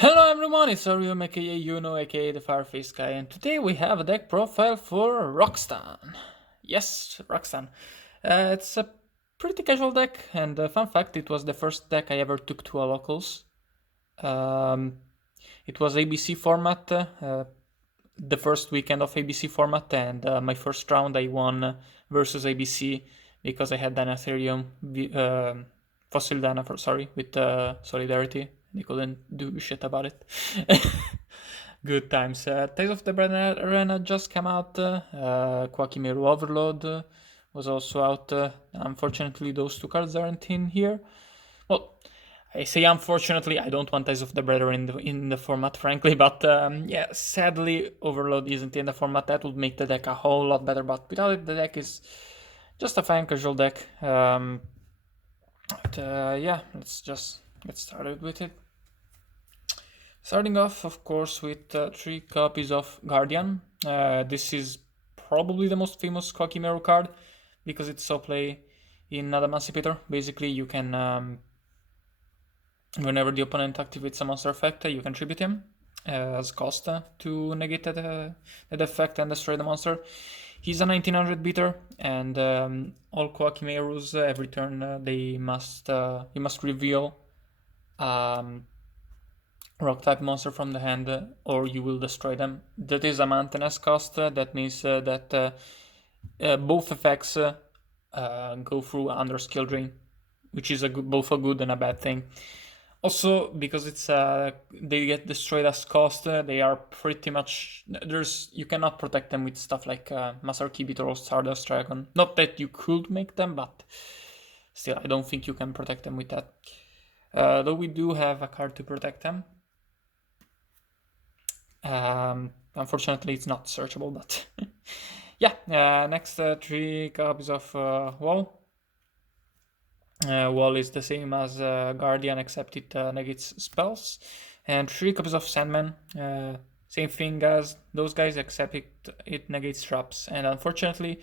Hello everyone, it's Arium aka Yuno aka the Fireface Guy, and today we have a deck profile for Roxton. Yes, Roxton. It's a pretty casual deck, and fun fact, it was the first deck I ever took to a locals. Um, it was ABC format, the first weekend of ABC format, and my first round I won versus ABC because I had Dana Ethereum, Fossil Dana, sorry, with Solidarity. They couldn't do shit about it. Good times. Tales of the Bread Arena just came out. Quakimeru Overload was also out. Unfortunately, those two cards aren't in here. Well, I say unfortunately, I don't want Ties of the Brethren in the format, frankly, but yeah, sadly, Overload isn't in the format. That would make the deck a whole lot better, but without it, the deck is just a fine casual deck. Yeah, let's just get started with it. Starting off, of course, with 3 copies of Guardian. This is probably the most famous Kokimeru card because it's so play in Adamantipator. Basically, you can whenever the opponent activates a monster effect, you can tribute him as cost to negate that effect and destroy the monster. He's a 1900 beater, and all Koakimerus every turn they must you must reveal rock type monster from the hand, or you will destroy them. That is a maintenance cost. That means that both effects go through under skill drain, which is both a good and a bad thing. Also, because it's they get destroyed as cost, they are pretty much you cannot protect them with stuff like Master Kibito or Stardust Dragon. Not that you could make them, but still, I don't think you can protect them with that. Though we do have a card to protect them. Unfortunately, it's not searchable, but yeah. Next, 3 copies of Wall. Wall is the same as Guardian, except it negates spells. And 3 copies of Sandman. Same thing as those guys, except it negates traps. And unfortunately,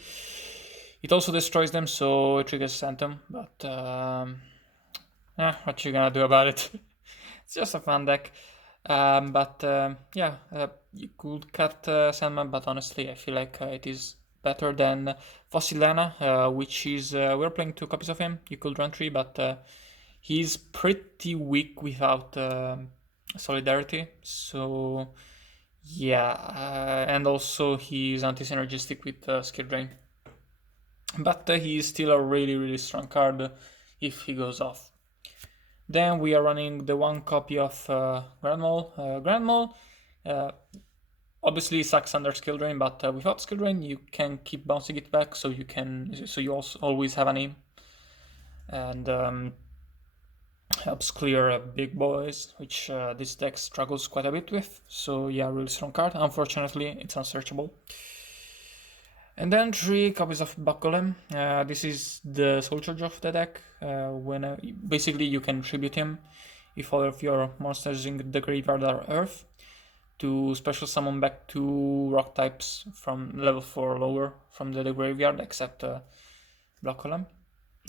it also destroys them, so it triggers Phantom. But what you gonna do about it? It's just a fun deck. Yeah, you could cut Sandman, but honestly, I feel like it is better than Fossilana, which is we're playing 2 copies of him. You could run 3, but he's pretty weak without Solidarity. So yeah, and also he's anti-synergistic with Skill Drain. But he is still a really strong card if he goes off. Then we are running the 1 copy of Grand Mole. Grand Mole obviously sucks under skill drain, but without skill drain you can keep bouncing it back, so you also always have an aim, and helps clear big boys, which this deck struggles quite a bit with. So yeah, really strong card. Unfortunately, it's unsearchable. And then 3 copies of Bakulem. This is the soul charge of the deck. When basically you can tribute him if all of your monsters in the graveyard are Earth, to special summon back 2 rock types from level 4 or lower from the graveyard, except Bakulem.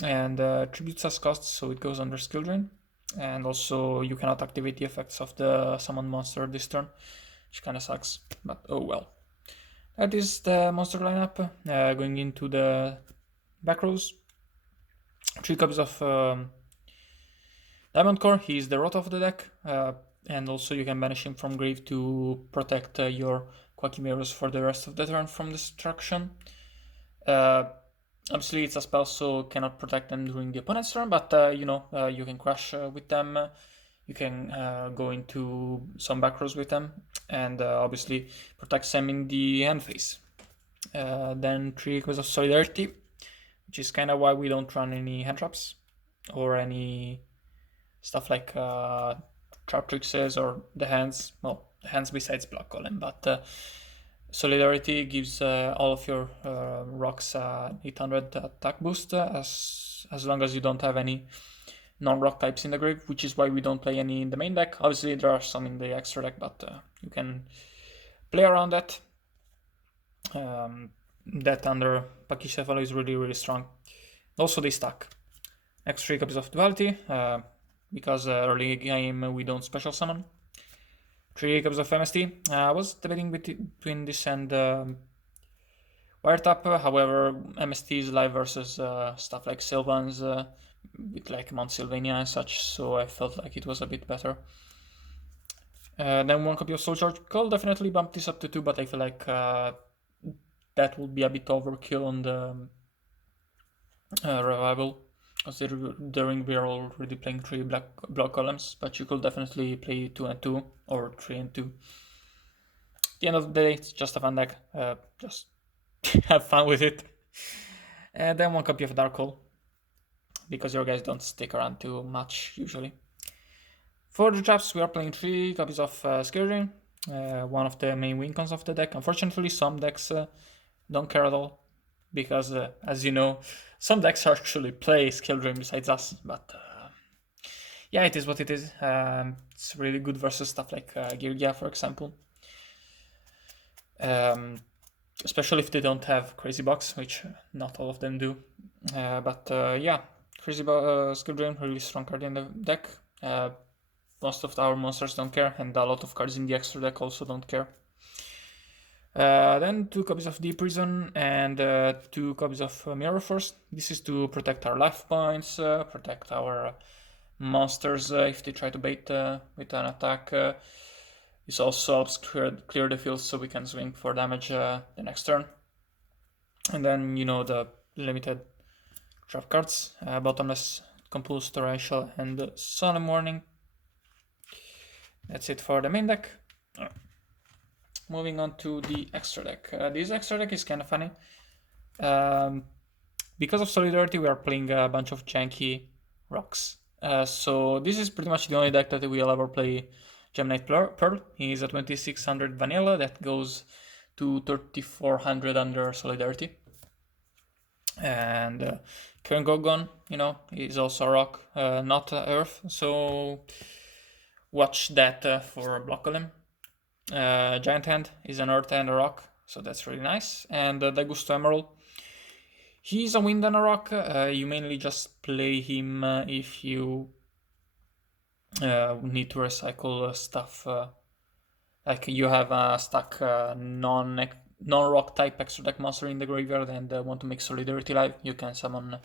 And tributes as costs, so it goes under skill drain. And also you cannot activate the effects of the summoned monster this turn, which kind of sucks, but oh well. That is the monster lineup. Going into the back rows, 3 copies of Diamond Core. He is the rot of the deck, and also you can banish him from grave to protect your Quakimerus for the rest of the turn from destruction. Obviously, it's a spell, so cannot protect them during the opponent's turn, but you can crash with them. You can go into some back rows with them, and obviously protect them in the end phase. Then 3 copies of Solidarity, which is kind of why we don't run any hand traps or any stuff like trap trickses or the hands. Well, the hands besides Block Golem, but Solidarity gives all of your rocks 800 attack boost as long as you don't have any non-rock types in the grave, which is why we don't play any in the main deck. Obviously, there are some in the extra deck, but you can play around that. That under Pachycephalo is really strong. Also, they stack. Next 3 copies of Duality, because early game we don't special summon. 3 copies of MST. I was debating between this and Wiretap. However, MST is live versus stuff like Sylvans with like Mount Sylvania and such, so I felt like it was a bit better. Then 1 copy of Soul Charge. Could definitely bump this up to 2, but I feel like that would be a bit overkill on the revival, considering we are already playing 3 block columns, but you could definitely play 2 and 2 or 3 and 2. At the end of the day, it's just a fun deck. Just have fun with it. And then 1 copy of Dark Hole, because your guys don't stick around too much usually. For the traps, we are playing 3 copies of Skill Drain, one of the main win cons of the deck. Unfortunately, some decks don't care at all, because as you know, some decks actually play Skill Drain besides us, but yeah, it is what it is. It's really good versus stuff like Girgia, for example. Especially if they don't have Crazy Box, which not all of them do. But yeah, Crazy Skill Drain, really strong card in the deck. Most of our monsters don't care, and a lot of cards in the extra deck also don't care. Then 2 copies of Deep Prison and 2 copies of Mirror Force. This is to protect our life points, protect our monsters if they try to bait with an attack. This also helps clear the field so we can swing for damage the next turn. And then, you know, the limited trap cards, Bottomless, Compulse, Torrential, and Solemn Warning. That's it for the main deck. Moving on to the extra deck. This extra deck is kind of funny. Because of Solidarity, we are playing a bunch of janky rocks. So this is pretty much the only deck that we'll ever play Gemnite Pearl. He's a 2600 vanilla that goes to 3400 under Solidarity. And Karen Gogon, you know, is also a rock, not Earth. So watch that for Block Golem. Giant Hand is an Earth and a rock, so that's really nice. And Daigusto Emerald, he's a wind and a rock. You mainly just play him if you need to recycle stuff. Like you have a stuck non-rock type extra deck monster in the graveyard and want to make Solidarity live, you can summon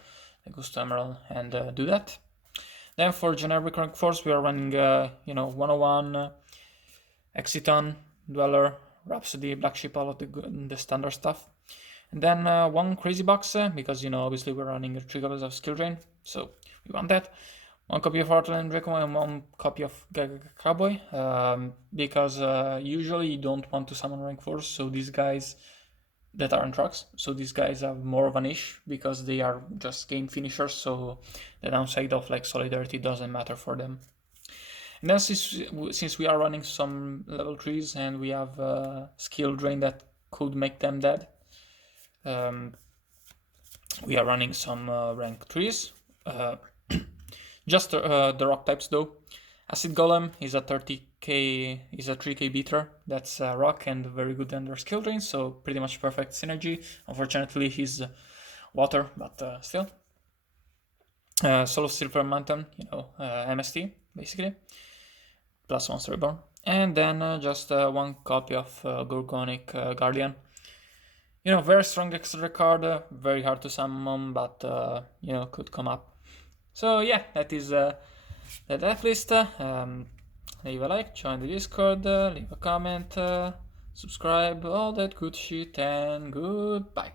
Daigusto Emerald and do that. Then for generic rank force, we are running, 101, Exiton, Dweller, Rhapsody, Black Sheep, all of the standard stuff. And then 1 Crazy Box, because, obviously we're running 3 copies of Skill Drain, so we want that. 1 copy of Heartland Draco and 1 copy of Cowboy, because usually you don't want to summon rank 4, so these guys that aren't rocks, so these guys have more of a niche because they are just game finishers, so the downside of like Solidarity doesn't matter for them. And then since we are running some level 3s and we have Skill Drain that could make them dead, we are running some rank 3s. Just the rock types though. Acid Golem is a 30k, is a 3k beater. That's rock and very good under Skill Drain, so pretty much perfect synergy. Unfortunately, he's water, but still. Soul of Silver Mountain, MST basically, plus Monster Reborn, and then just 1 copy of Gorgonic Guardian. Very strong extra card, very hard to summon, but could come up. So yeah, that is the death list. Leave a like, join the Discord, leave a comment, subscribe, all that good shit, and goodbye.